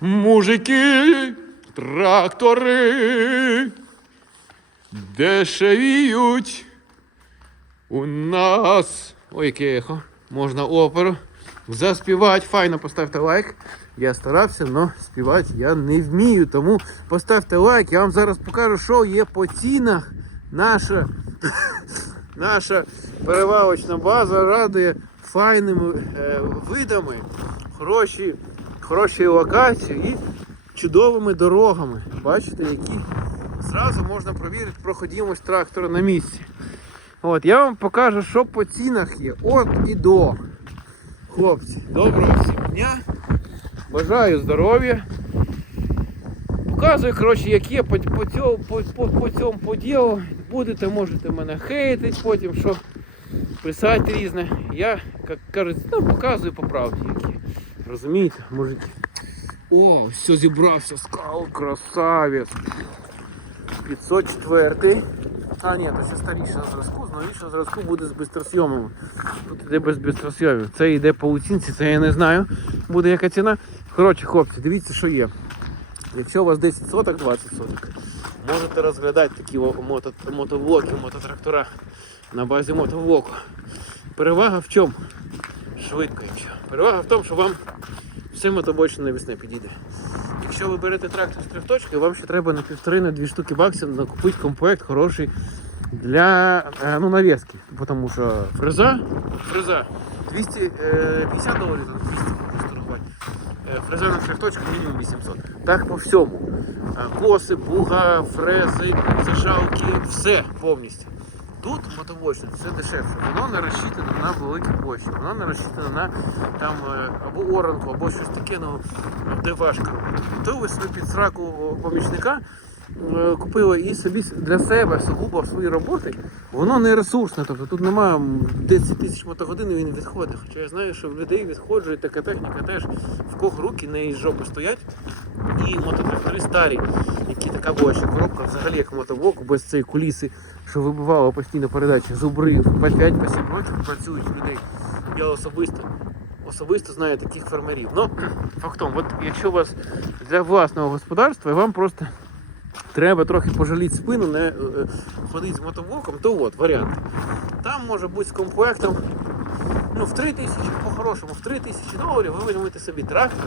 Мужики, трактори дешевіють у нас. Ой, яке ехо. Можна оперу заспівати. Файно поставте лайк. Я старався, але співати я не вмію. Тому поставте лайк. Я вам зараз покажу, що є по цінах. Наша, наша перевалочна база радує файними е, видами, хороші, хороші локації і чудовими дорогами. Бачите, які зразу можна провірити проходимость трактора на місці. От, я вам покажу, що по цінах є. От і до. Хлопці, доброго всім дня. Бажаю здоров'я. Показую, коротше, як є по, по, цьому, по, по, по цьому поділу. Будете, можете мене хейтити потім, що писати різне. Я, як кажуть, ну, показую по правді які. Розумієте, мужики. О, все зібрався, скал, красавець. 504. А, ні, ще старішого зразку, з новішого зразку буде з бистросйомами. Тут йде без бистросйомів. Це йде по оцінці, це я не знаю. Буде яка ціна. Коротше, хлопці, дивіться, що є. Якщо у вас 10 соток, 20 соток, можете розглядати такі мото, мотоблоки, мототрактора на базі мотоблоку. Перевага в чому? Швидко, якщо. Перевага в тому, що вам все мотобочне навісне підійде. Якщо ви берете трактор з трьохточкою, вам ще треба на півтори на дві штуки баксів накупити комплект хороший для е, ну, навіски. Тому що фреза, фреза 250 доларів, там 200 можете. Е, Фреза на трьохточку мінімум 800. Так по всьому. Е, Коси, буга, фрези, зажалки, все повністю. Тут мотовочне все дешевше. Воно не розчитане на великі площі, воно не розчитане на там е, або оранку, або щось таке, ну, де важко. То ви собі під сраку помічника купили і собі для себе сугубо свої роботи, воно не ресурсне. Тобто тут немає 10 тисяч мотогодин і він відходить. Хоча я знаю, що в людей відходжує така техніка теж, в кого руки не із жопи стоять. І мототрактори старі, які така була ще коробка, взагалі як мотоблоку, без цієї куліси, що вибивало постійно передачі зубри по 5-7 років працюють людей. Я особисто особисто знаю таких фермерів. Ну, фактом, от якщо у вас для власного господарства, і вам просто треба трохи пожаліти спину, не е, е, ходити з мотоблоком, то от варіант. Там може бути з комплектом. Ну, в 3 тисячі, по-хорошому, в 3 тисячі доларів ви візьмете собі трактор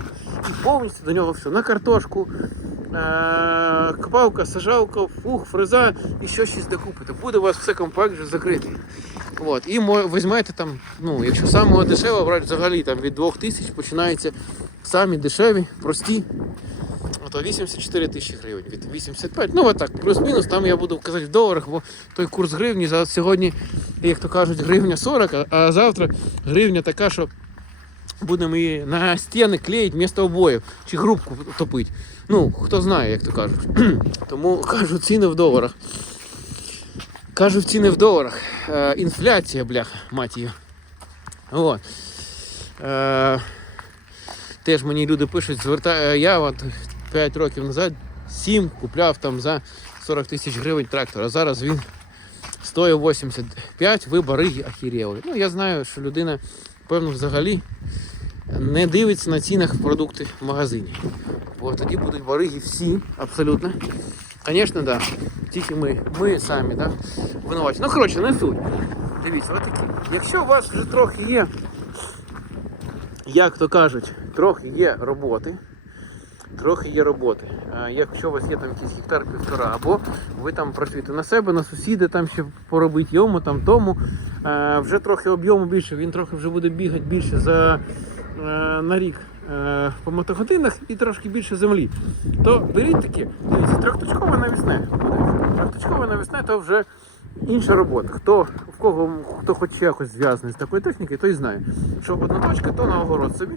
і повністю до нього все. На картошку, е- копалка, сажалка, фух, фреза і що щось докупите. Буде у вас все комплект вже закритий. От. І візьмете там, ну, якщо самого дешевого брати взагалі там від 2 тисяч починається самі дешеві, прості. Ото 84 тисячі гривень від 85. Ну отак, плюс-мінус, там я буду казати в доларах, бо той курс гривні за сьогодні, як то кажуть, гривня 40, а- завтра гривня така, що будемо її на стіни клеїти вмісто обоїв чи грубку топити. Ну, хто знає, як то кажуть. Тому кажу, ціни в доларах. Кажу, ціни в доларах. Е, інфляція, бляха, мать її. От. Е, теж мені люди пишуть, звертаю, я от 5 років назад 7 купляв там за 40 тисяч гривень трактор, а зараз він стоїть 85, ви бариги ахірєли. Ну, я знаю, що людина, певно, взагалі не дивиться на цінах продукти в магазині. Бо тоді будуть бариги всі, абсолютно. Звісно, так. Да. Тільки ми, ми самі, да? винуваті. Ну, коротше, не суть. Дивіться, отакі. Якщо у вас вже трохи є, як то кажуть, трохи є роботи, трохи є роботи. Якщо у вас є там якийсь гектар півтора, або ви там працюєте на себе, на сусіди там ще поробити йому, там тому, е, вже трохи об'єму більше, він трохи вже буде бігати більше за е, на рік е, по мотогодинах і трошки більше землі. То беріть таке, дивіться, трьохточкове навісне. Трьохточкове навісне то вже інша робота. Хто в кого хто хоч якось зв'язаний з такою технікою, той знає, що одна точка, то на огород собі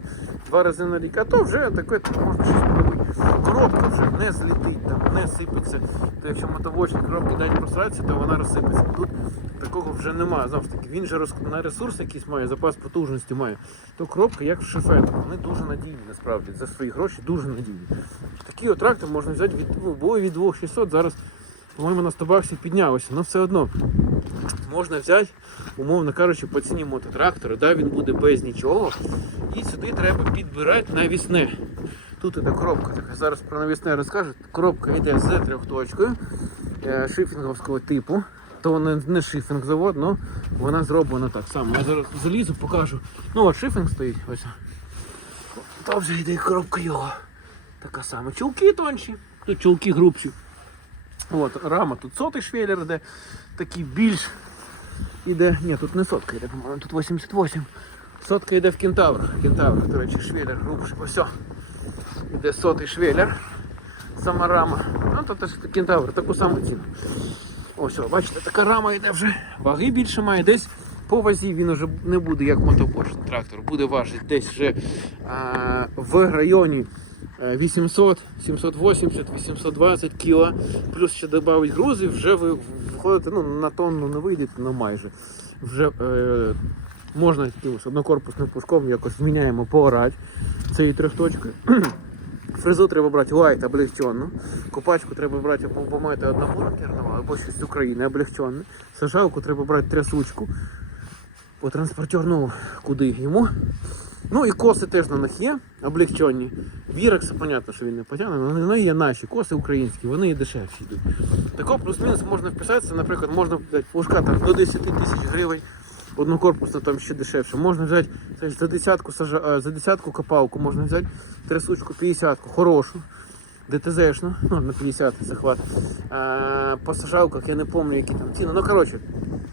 два рази на рік, а то вже таке можна щось. Коробка вже не злітить, там, не сипеться. То якщо мотовочник коробки дать просратися, то вона розсипеться. Тут такого вже немає. Знову ж таки, він же на ресурс якийсь має, запас потужності має. То коробка, як в шефету, вони дуже надійні насправді. За свої гроші дуже надійні. Такий от трактор можна взяти від, ну, від 2600, зараз, по-моєму, на 100 баксів піднялося. але все одно можна взяти, умовно кажучи, по ціні мототрактора, да, він буде без нічого. І сюди треба підбирати навісне. Тут іде коробка така. Зараз про навісне розкажу. Коробка йде з трьохточкою е, шифінговського типу. То вона не шифінг завод, але вона зроблена так само. Я зараз залізу, покажу. Ну от шифінг стоїть. Ось. Там вже йде коробка його. Така сама. Чулки тонші, тут чулки грубші. От, рама тут сотий швеллер іде, такий більш іде. Ні, тут не сотка йде, по-моєму, тут 88. Сотка йде в кентаврах. Кентавр, до речі, швеллер грубший. Ось. Іде сотий швеллер. Сама рама. Ну, то теж кентавр, таку саму ціну. Ось, бачите, така рама йде вже. Ваги більше має десь. По вазі він вже не буде як мотобошний трактор, буде важити десь вже а, в районі е, 800, 780, 820 кг. Плюс ще додавить грузи, вже ви виходите ну, на тонну не вийдете, ну майже. Вже е, можна якимось однокорпусним пуском якось зміняємо поорати цією трьохточкою. Фрезу треба брати white облегченну. Копачку треба брати помити однобункерного, або щось з України облегченне. Сажалку треба брати трясучку. По транспортерну куди йому. Ну і коси теж на них є, облегчені. Вірекса, понятно, що він не потягне, але вони є наші, коси українські, вони і дешевші йдуть. Тако плюс-мінус можна вписатися, наприклад, можна взяти флажка там, до 10 тисяч гривень, однокорпусна там ще дешевше. Можна взяти за десятку, е, за десятку копалку, можна взяти трясучку 50 хорошу. ДТЗшну, ну на 50 захват. А, по сажалках я не пам'ятаю, які там ціни. Ну коротше,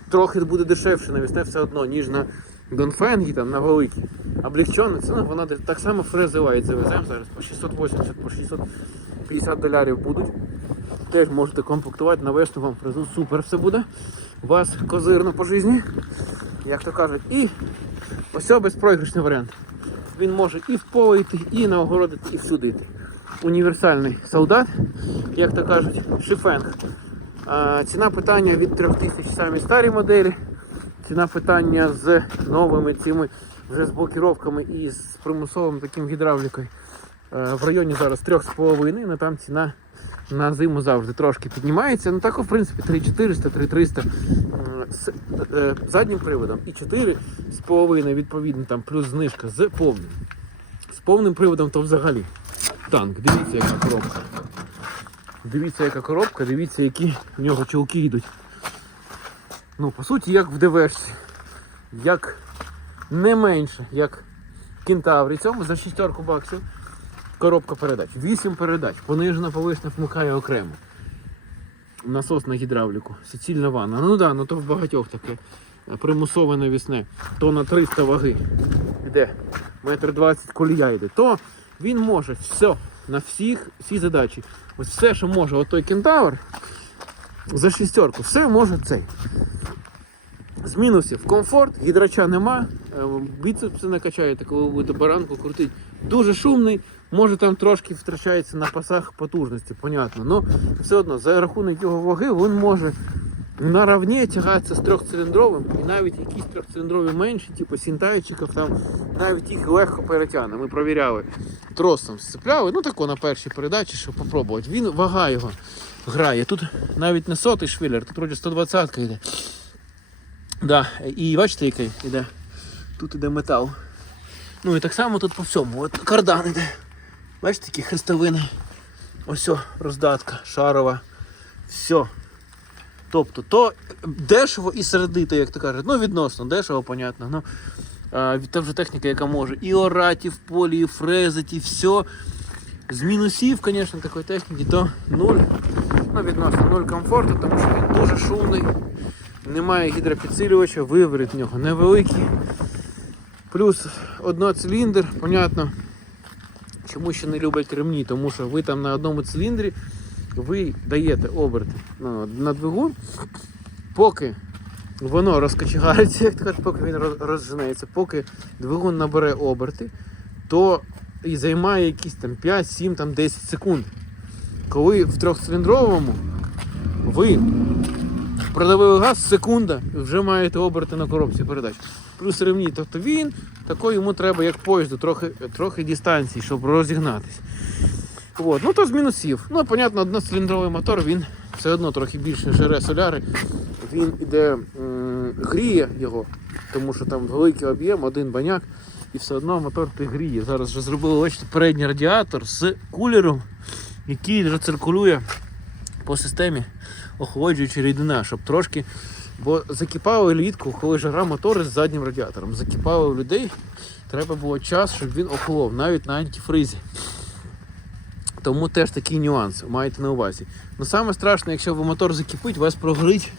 трохи буде дешевше навісне все одно, ніж на Донфенгі, там, на великі. Облегчена ціна, вона так само фрези White завеземо зараз по 680, по 650 доларів будуть. Теж можете комплектувати, навести вам фрезу, супер все буде. У вас козирно по житті, як то кажуть. І ось це безпроіграшний варіант. Він може і в поле йти, і на огороди, і всюди. Універсальний солдат, як то кажуть, шифенг. Ціна питання від 3000 самі старі моделі. Ціна питання з новими цими вже з блокіровками і з примусовим таким гідравлікою в районі зараз 3,5, але там ціна на зиму завжди трошки піднімається. Ну так, в принципі, 3400, 3300 з е, заднім приводом і 4,5 відповідно там плюс знижка з повним. З повним приводом то взагалі танк. Дивіться, яка коробка. Дивіться, яка коробка, дивіться, які в нього чулки йдуть. Ну, по суті, як в ДВшці. Як не менше, як кентаврі. Цьому за шістерку баксів коробка передач. Вісім передач. Понижена повишена вмикає окремо. Насос на гідравліку. Суцільна ванна. Ну да, ну то в багатьох таке е, примусове навісне. То на 300 ваги. Іде. Метр 20 колія йде. То він може все на всіх всі задачі. Ось все, що може отой кентавр за шістерку, все може цей. З мінусів комфорт, гідрача нема, е, біцепси не качаєте, коли ви будете баранку крутити. Дуже шумний, може там трошки втрачається на пасах потужності, понятно. Но все одно за рахунок його ваги він може наравні тягатися з трьохциліндровим і навіть якісь трьохциліндрові менші, типу сінтайчиків, там навіть їх легко перетягне. Ми провіряли. Тросом сцепляли, ну тако на першій передачі, щоб попробувати. Він вага його грає. Тут навіть не сотий швілер, тут вроді 120 йде. Да, і бачите, який іде. Тут іде метал. Ну і так само тут по всьому. От кардан іде. Бачите, такі хрестовини. Ось роздатка, шарова. Все. Тобто, то дешево і середито, як то кажуть. Ну, відносно, дешево, понятно. Ну, а, це вже техніка, яка може і орати в полі, і фрезити, і все. З мінусів, звісно, такої техніки, то нуль. Ну, відносно нуль комфорту, тому що він дуже шумний. Немає гідропідсилювача, виворіт в нього невеликий. Плюс одноциліндр, понятно, чому ще не люблять ремні, тому що ви там на одному циліндрі ви даєте оберти ну, на двигун, поки воно розкочегається, як кажуть, поки він роз- розженеться, поки двигун набере оберти, то і займає якісь там 5, 7, там 10 секунд. Коли в трьохциліндровому ви продавили газ, секунда, вже маєте оберти на коробці передач. Плюс ремні. Тобто він такий йому треба, як поїзду, трохи, трохи дистанції, щоб розігнатись. От. Ну то з мінусів. Ну, понятно, одноциліндровий мотор, він все одно трохи більше жере соляри. Він іде, гріє його, тому що там великий об'єм, один баняк. і все одно мотор ти гріє. Зараз вже зробили бачите, передній радіатор з кулером, який рециркулює по системі охолоджуюча рідина, щоб трошки. Бо закипало влітку, коли жара мотори з заднім радіатором. Закипало у людей, треба було час, щоб він охолов, навіть на антифризі. Тому теж такий нюанс маєте на увазі. Ну саме страшне, якщо ви мотор закипить, у вас прогорить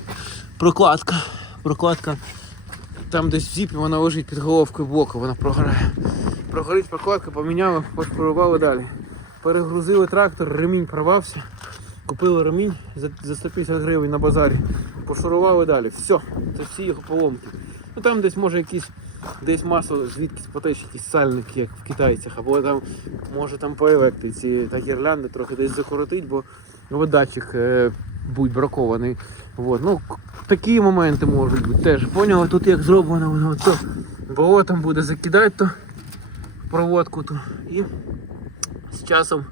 прокладка. Прокладка там десь в зіпі вона лежить під головкою блоку, вона прогорає. Прогорить прокладка, поміняли, пошпарували далі. Перегрузили трактор, ремінь порвався. Купили ремінь за, за 150 гривень на базарі, пошурували далі. Все, це всі його поломки. Ну там десь може якісь десь масло звідкись потече, якийсь сальник, як в китайцях, або там може там по електриці та гірлянди трохи десь закоротить, бо ну, датчик е, будь бракований. Вот. Ну, такі моменти можуть бути теж. Поняли, тут як зроблено, воно то болотом буде закидати то проводку ту і з часом,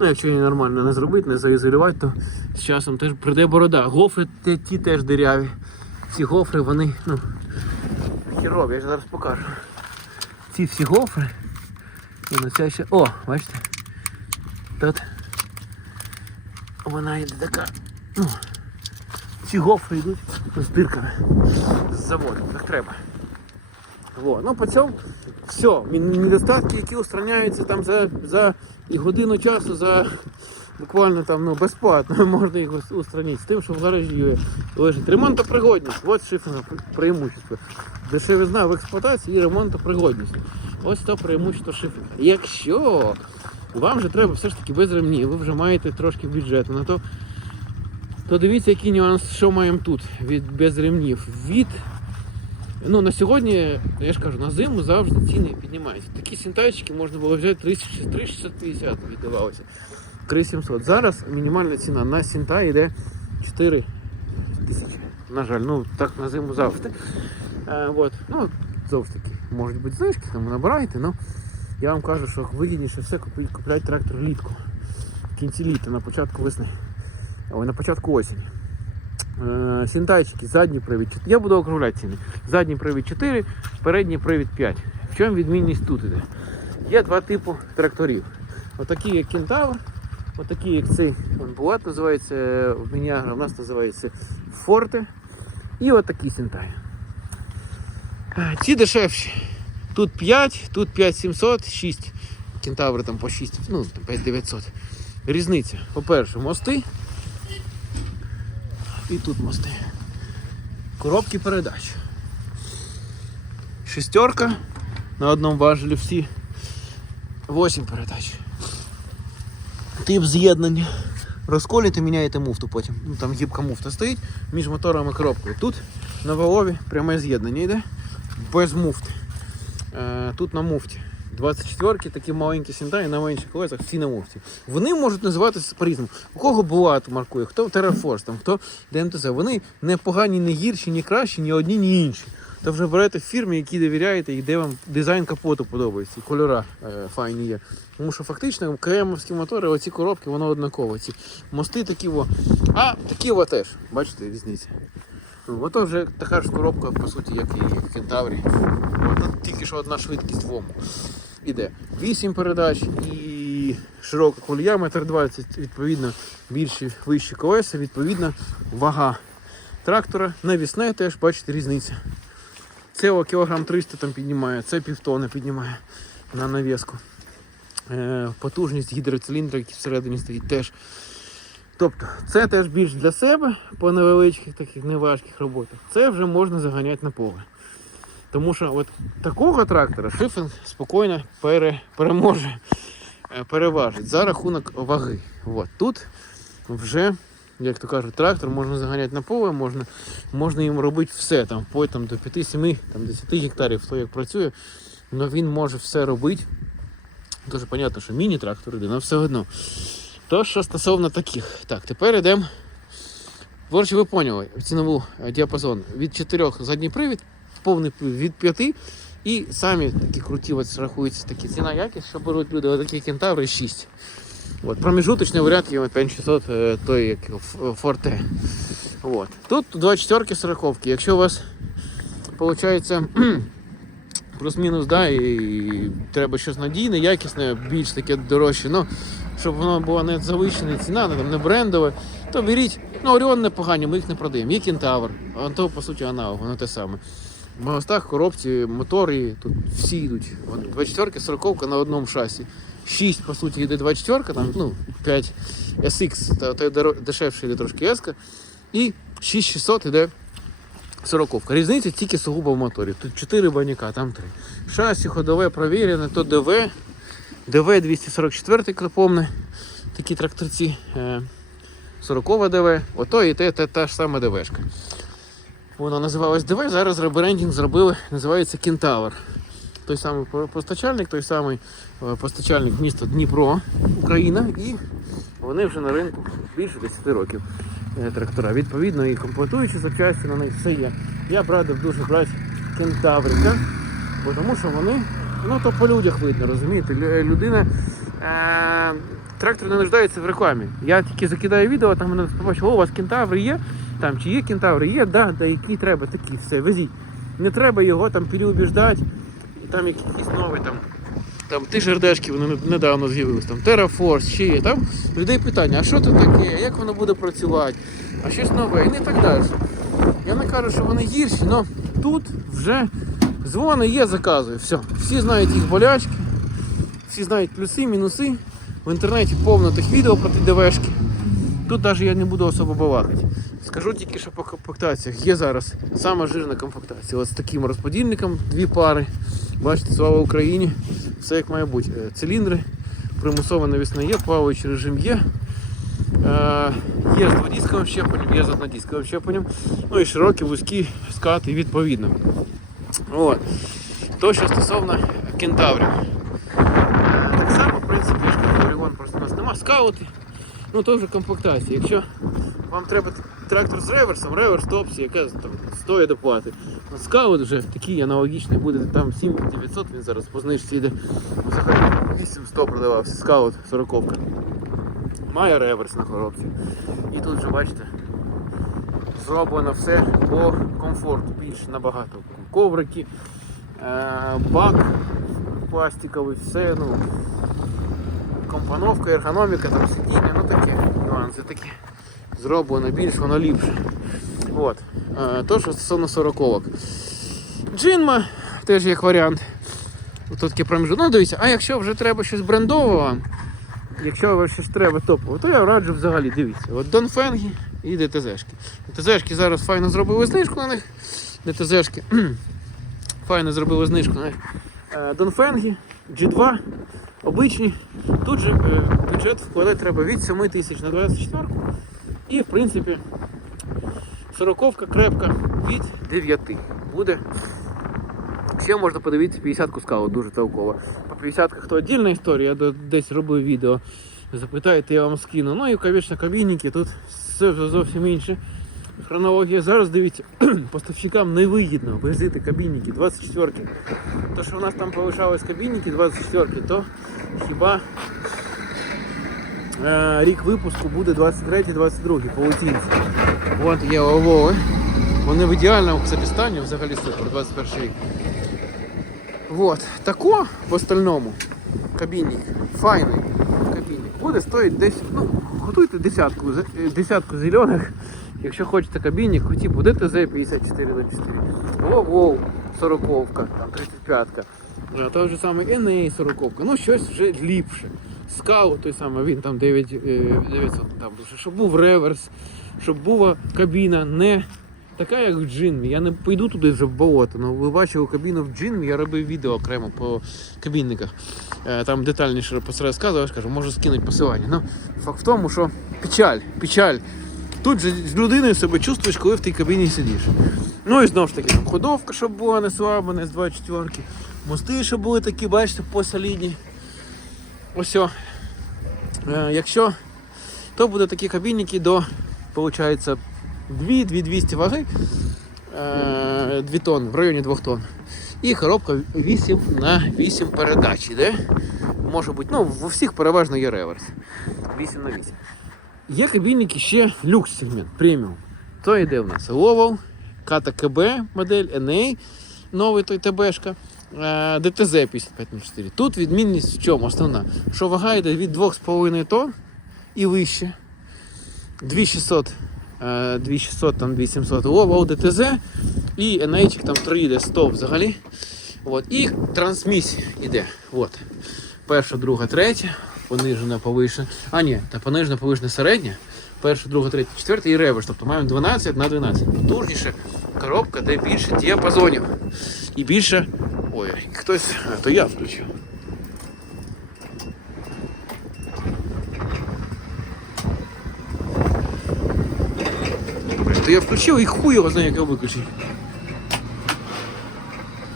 ну якщо її нормально не зробити, не заізолювати, то з часом теж прийде борода. Гофри те- ті теж диряві. Ці гофри, вони, ну, хірові, я ж зараз покажу. Ці всі гофри. На ця ще. О, бачите? Тут вона йде така. Ну, ці гофри йдуть з дирками з заводу, так треба. Во. Ну по цьому все, недостатки, які устраняються там за, за і годину часу, за буквально там ну, безплатно можна їх устранити. З тим, що в гаражі лежить ремонтопригодність. Ось шиферне преимущество. Дешевизна в експлуатації і ремонтопригодність. Ось то преимущество шифера. Якщо вам же треба все ж таки без ремнів, ви вже маєте трошки бюджету на то, то дивіться, який нюанс, що маємо тут від без ремнів. Від Ну, на сьогодні, я ж кажу, на зиму завжди ціни піднімаються. Такі синтайчики можна було взяти 3650 віддавалося. 3700. Зараз мінімальна ціна на синта йде 4 тисячі. На жаль, ну так на зиму завжди. Е, от. Ну, ж таки, можуть бути знижки, там набирайте, але я вам кажу, що вигідніше все купити, купляти трактор влітку. В кінці літа, на початку весни. Ой, на початку осені. Е, Сінтайчики, задній привід. Я буду округляти ціни. Задній привід 4, передній привід 5. В чому відмінність тут іде? Є два типи тракторів. Отакі, як Кентавр, отакі, як цей Булат називається в Мініагра, у нас називається Форте. І отакі Сінтай. Е, Ці дешевші. Тут 5, тут 5700, 6. Кентаври там по 6, ну там 5900. Різниця. По-перше, мости. І тут мости. Коробки передач. Шестерка на одному важелі всі. 8 передач. Тип з'єднання. Розколіте, міняєте муфту потім. Ну, там гібка муфта стоїть між мотором і коробкою. Тут на валові пряме з'єднання йде без муфти. Е, тут на муфті. 24-ки, такі маленькі сінтаї на менших колесах, всі на муфті. Вони можуть називатися по-різному. У кого Булат маркує, хто Terraforce, там, хто ДМТЗ. Вони не погані, не гірші, ні кращі, ні одні, ні інші. То вже берете фірми, які довіряєте і де вам дизайн капоту подобається, і кольора е, файні є. Тому що фактично КМовські мотори, оці коробки, воно однаково. Ці мости такі, во. а такі во теж. Бачите, різниця. Ото вже така ж коробка, по суті, як і в Кентаврі. Тут тільки що одна швидкість в ому іде. 8 передач і широка колія, метр 20, відповідно, більші вищі колеса, відповідно, вага трактора. Навісне теж, бачите, різниця. Це кілограм 300 там піднімає, це півтони піднімає на навіску. Е, потужність гідроциліндра, який всередині стоїть, теж. Тобто, це теж більш для себе по невеличких таких неважких роботах. Це вже можна заганяти на поле. Тому що от такого трактора Шифен спокійно пере, переможе, е, переважить за рахунок ваги. От. Тут вже, як то кажуть, трактор можна заганяти на поле, можна, можна їм робити все, там, вплоть там, до 5-7, там, 10 гектарів, хто як працює, але він може все робити. Дуже зрозуміло, що міні-трактор іде, але все одно. То, що стосовно таких. Так, тепер йдемо. Коротше, ви поняли цінову е, діапазон від 4 задній привід, повний від 5 і самі такі круті от рахуються такі ціна якість, що беруть люди, отакі кентаври 6. От, проміжуточний варіант є 5600, е, той як Форте. От. Тут 24 40 Якщо у вас виходить плюс-мінус, да, і треба щось надійне, якісне, більш таке дорожче. Ну, щоб воно було не завищена ціна, не, не брендове, то беріть. Ну, Оріон непогані, ми їх не продаємо. Є кентавр, а то по суті аналог, воно те саме. В Магостах коробці, мотори, тут всі йдуть. От 24 40 на одному шасі. 6, по суті, йде 24, там, ну, 5 SX, та, та дешевше йде трошки S. І 6600 йде 40. Різниця тільки сугубо в моторі. Тут 4 баняка, там 3. Шасі ходове провірене, то ДВ. ДВ 244 клепомне. Такі тракторці. е, 40 ДВ. Ото і те, те, та ж сама ДВшка. Воно називалось ДВ, зараз ребрендінг зробили, називається Кентавр. Той самий постачальник, той самий е, постачальник міста Дніпро, Україна, і вони вже на ринку більше 10 років е, трактора. Відповідно, і комплектуючі запчасті на них все є. Я б радив дуже брати кентаврика, бо тому що вони, ну то по людях видно, розумієте, людина. Е- Трактор не нуждається в рекламі. Я тільки закидаю відео, там мене побачив, о, у вас кентаври є, там чи є кентаври, є, да, да, які треба, такі, все, везіть. Не треба його там переубіждати, і там якийсь новий там. Там ті жердешки вони недавно з'явились, там Terraforce, ще є. Там людей питання, а що це таке, як воно буде працювати, а щось нове, і не так далі. Я не кажу, що вони гірші, але тут вже дзвони є, заказую. Все. Всі знають їх болячки, всі знають плюси, мінуси. В інтернеті повно тих відео про ті. Тут навіть я не буду особо балакати. Скажу тільки, що по комплектаціях є зараз сама жирна комплектація. Ось з таким розподільником, дві пари. Бачите, слава Україні. Все як має бути. Е, Циліндри, примусова навісна є, плаваючий режим є. Е, Є з дводісковим щепленням, є з однодісковим щепленням. Ну і широкі, вузькі скати відповідно. От. То, що стосовно кентаврів. Е, Так само, в принципі, кажу, просто у нас нема скаути. Ну то вже комплектація. Якщо вам треба трактор з реверсом, реверс топсі, яка там стоїть доплати. Скаут вже такий аналогічний буде, там 7900, він зараз по знижці йде. Взагалі 8100 продавався, скаут 40 Має реверс на коробці. І тут вже бачите, зроблено все по комфорту, більш набагато. Коврики, е, бак пластиковий, все, ну, компоновка, ергономіка, там сидіння, ну таке, нюанси такі. Зроблено більш, воно ліпше. От. Е, То, що стосовно 40 Джинма теж як варіант. Тут проміжок. Ну, дивіться, а якщо вже треба щось брендового вам, якщо вам щось треба топового, то я раджу взагалі, дивіться. От Донфенгі і ДТЗшки. ДТЗшки зараз файно зробили знижку на них. ДТЗшки файно зробили знижку на них. Е, Донфенгі, G2, обичні. Тут же е, бюджет вкладати треба від 7 тисяч на 24 і в принципі сороковка крепка від 9 буде. Ще можна подивитися 50-ку скаут, дуже толково. По 50-ках то віддільна історія, я десь робив відео. Запитайте, я вам скину. Ну і, звісно, кабінники тут все зовсім інше. Хронологія зараз дивіться, поставщикам не вигідно возити кабінники 24 То, що у нас там повишались кабінники 24 то хіба е, рік випуску буде 23-22 по оцінці. От є Овови. Вони в ідеальному стані, взагалі супер, 21 рік. Вот. Тако в остальному кабінник, файний буде стоїть десь, ну, готуйте десятку, е, десятку зелених, якщо хочете кабінник, хоті по ДТЗ 54 на 4. Воу, 40 там 35-ка. А той же самий NA 40 ну щось вже ліпше. Скаут той самий, він там 9, е, 900, там, щоб був реверс, щоб була кабіна не така, як в Джинмі. Я не пойду туди вже в болото. Ну, ви бачили кабіну в Джинмі, я робив відео окремо по кабінниках. Е, Там детальніше про це розказував, кажу, можу скинути посилання. Ну, факт в тому, що печаль, печаль. Тут же з людиною себе чувствуєш, коли в тій кабіні сидиш. Ну і знову ж таки, там ходовка, щоб була не слаба, не з 24 Мости, щоб були такі, бачите, посолідні. Ось. о. Е, якщо то буде такі кабінники до, виходить, 2-200 ваги, е, 2 тонн, в районі 2 тонн. І коробка 8 на 8 передач іде. Може бути, ну, в всіх переважно є реверс. 8 на 8. Є кабінники ще люкс сегмент, преміум. То йде в нас Lowell, Kata KB модель, NA, новий той ТБшка. е, ДТЗ 5504. Тут відмінність в чому основна? Що вага йде від 2,5 тонн і вище. 2600, е, 2600 там 2700 Вова ДТЗ і NH там 3 йде 100 взагалі. От. І трансмісія йде. От. Перша, друга, третя, понижена, повишена. А ні, та понижена, повишена середня. Перша, друга, третя, четверта і реверс. Тобто маємо 12 на 12. Потужніша коробка, де більше діапазонів. І більше. Ой, хтось. То я включив. То я включив і хуй його знає, як його виключив.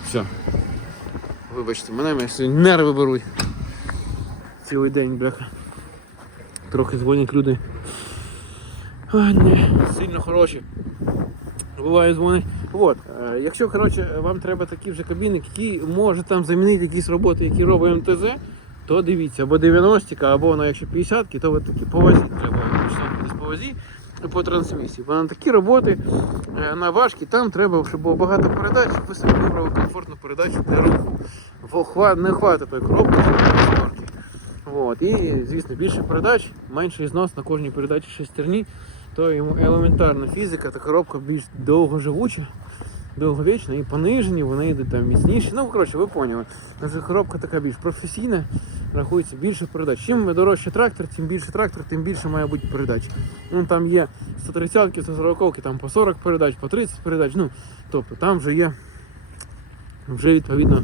Все. Вибачте, мене нерви беруть. Цілий день, бляха. Трохи дзвонять люди. Ай, не, сильно хороші. Буває дзвонить. От, е, якщо коротше, вам треба такий вже кабінник, який може там замінити якісь роботи, які робить МТЗ, то дивіться, або 90-ка, або ну, якщо 50 ки то от такі по вазі треба починати десь по вазі по трансмісії. Бо на такі роботи е, на важкі, там треба, щоб було багато передач, щоб ви собі вибрали комфортну передачу для руху. Не хватить тої коробки. От. І, звісно, більше передач, менший знос на кожній передачі шестерні, то йому елементарна фізика, та коробка більш довгоживуча, довговічна і понижені, вони йдуть там міцніші. Ну, коротше, ви поняли. Коробка така більш професійна, рахується більше передач. Чим дорожче трактор, тим більше трактор, тим більше має бути передач. Ну там є 130-ки, 140-ки, там по 40 передач, по 30 передач. Ну, тобто там вже є вже відповідно.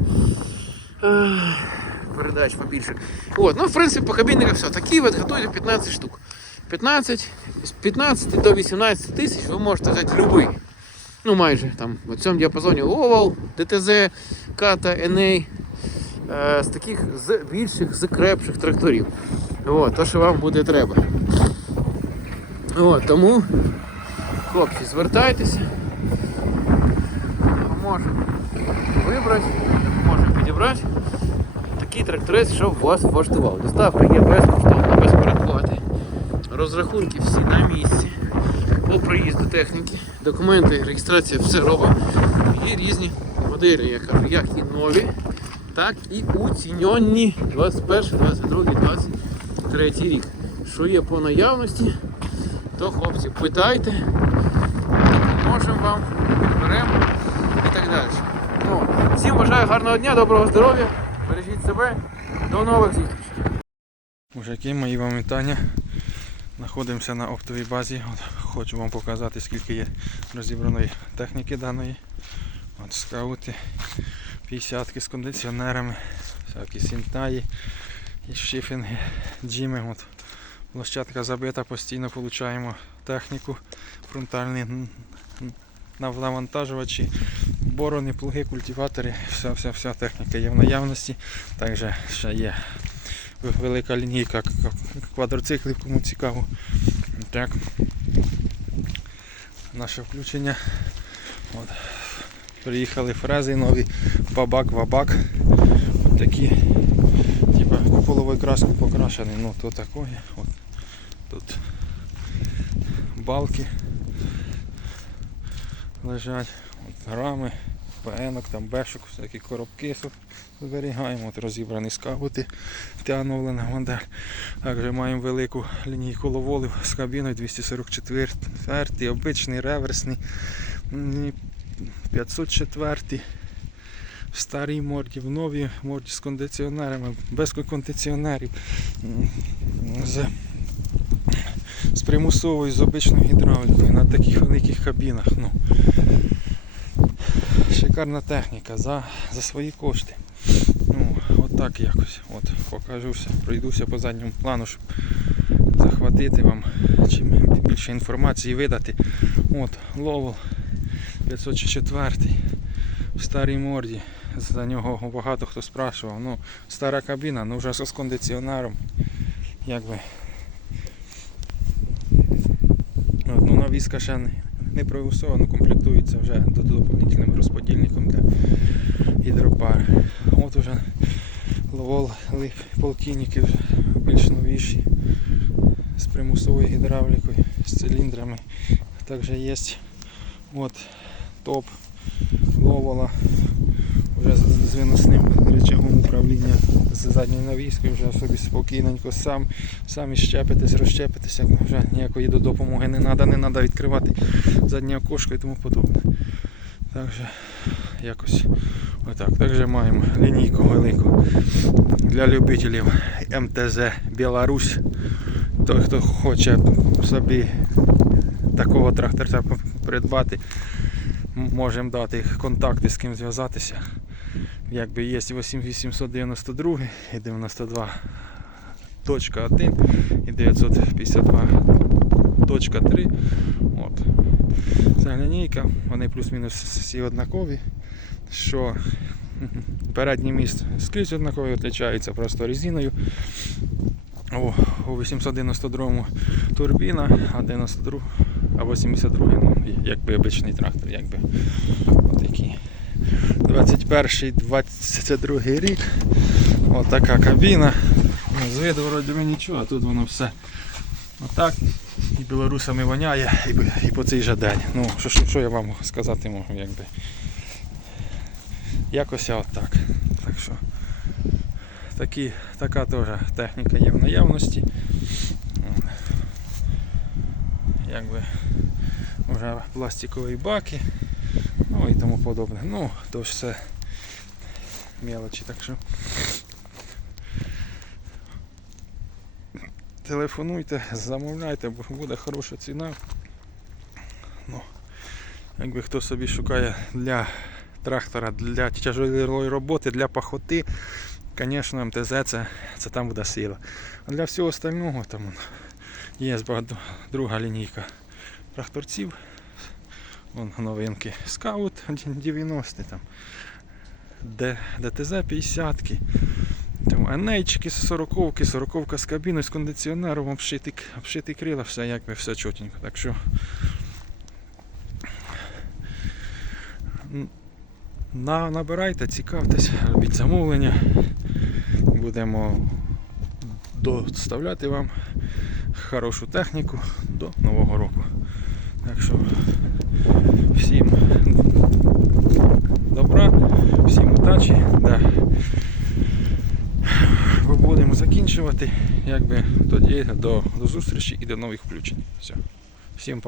Передач побільше. От, ну в принципі по кабінниках все. Такі от готуйте 15 штук. 15, з 15 до 18 тисяч ви можете взяти будь-який. Ну майже там в цьому діапазоні Овал, ДТЗ, Ката, NA. Е, з таких з більших, з тракторів. От, то, що вам буде треба. От, тому, хлопці, звертайтеся. Можемо вибрати, можемо підібрати такий тракторець, щоб вас влаштував. Доставка є безкоштовна, без переплати. Розрахунки всі на місці. По приїзду техніки, документи, реєстрація, все робимо. Є різні моделі, я кажу, як і нові, так і уціньонні 21, 22, 23 рік. Що є по наявності, то хлопці питайте, допоможемо вам, підберемо і так далі. Ну, всім бажаю гарного дня, доброго здоров'я, бережіть себе, до нових зустрічей. Мужики, мої вам вітання. Знаходимося на оптовій базі. От, хочу вам показати, скільки є розібраної техніки даної. От скаути, 50 з кондиціонерами, всякі сінтаї і шифінги, джими. От, площадка забита, постійно получаємо техніку, фронтальні навантажувачі, борони, плуги, культиватори, вся, вся, вся техніка є в наявності. Також ще є велика лінійка квадроциклів, кому цікаво. Так. Наше включення. От. Приїхали фрези нові, бабак, вабак. От такі, типа куполовою краскою покрашені, ну то такої. От. Тут балки лежать, от грами, ПНок, там бешок, всякі коробки зберігаємо, от розібрані скаути, тягнулена модель. Також маємо велику лінійку ловолів з кабіною 244, обичний реверсний, 504 в старій морді, в новій морді з кондиціонерами, без кондиціонерів, з, з примусовою, з обичною гідравлікою на таких великих кабінах. Ну, шикарна техніка за, за свої кошти. Ну, от так якось. От, покажуся, пройдуся по задньому плану, щоб захватити вам чим більше інформації видати. От, Ловел 504 в старій морді. За нього багато хто спрашував. Ну, стара кабіна, ну вже з кондиціонером. Якби. Ну, навіска ще не, не комплектується вже до- доповнительним розподільником для гідропари. От уже ловол лип вже більш новіші з примусовою гідравлікою, з циліндрами. Також є от топ ловола вже з, виносним речагом управління з задньою навіскою, вже собі спокійненько сам, самі щепитесь, розщепитеся, вже ніякої до допомоги не треба, не треба відкривати заднє окошко і тому подобне. Так якось отак. Також маємо лінійку велику для любителів МТЗ Білорусь. Той, хто хоче собі такого тракторця придбати, можемо дати контакти, з ким зв'язатися. Якби є 8892 і 92.1 і 952.3. От. Це лінійка, вони плюс-мінус всі однакові. Що передній міст скрізь однаковий, відрізняється просто резиною. У 892 турбіна, а 92 а 82 ну, якби обичний трактор, якби отакий. 21 22 рік. Отака кабіна. Ну, З виду вроді би нічого, а тут воно все отак. І білорусами воняє, і, і по цей же день. Ну, що, що, що я вам сказати можу, якби. Якось я отак. Так що такі, така теж техніка є в наявності. Якби вже пластикові баки, ну і тому подобне. Ну, то все мелочі, так що. Телефонуйте, замовляйте, бо буде хороша ціна. Ну, якби хто собі шукає для трактора, для тяжелої роботи, для пахоти, звісно, МТЗ це, це там буде сила. А для всього остального там є друга лінійка тракторців. Вон новинки Scout 90 там. ДТЗ 50 там Енейчики 40 40 з кабіною, з кондиціонером, обшитий, обшитий крила, все якби все чотенько. Так що на, набирайте, цікавтесь, робіть замовлення. Будемо доставляти вам хорошу техніку до Нового року. Так що всім добра, всім удачі. Да. Ми Будемо закінчувати. Якби тоді до, до зустрічі і до нових включень. Все. Всім пока.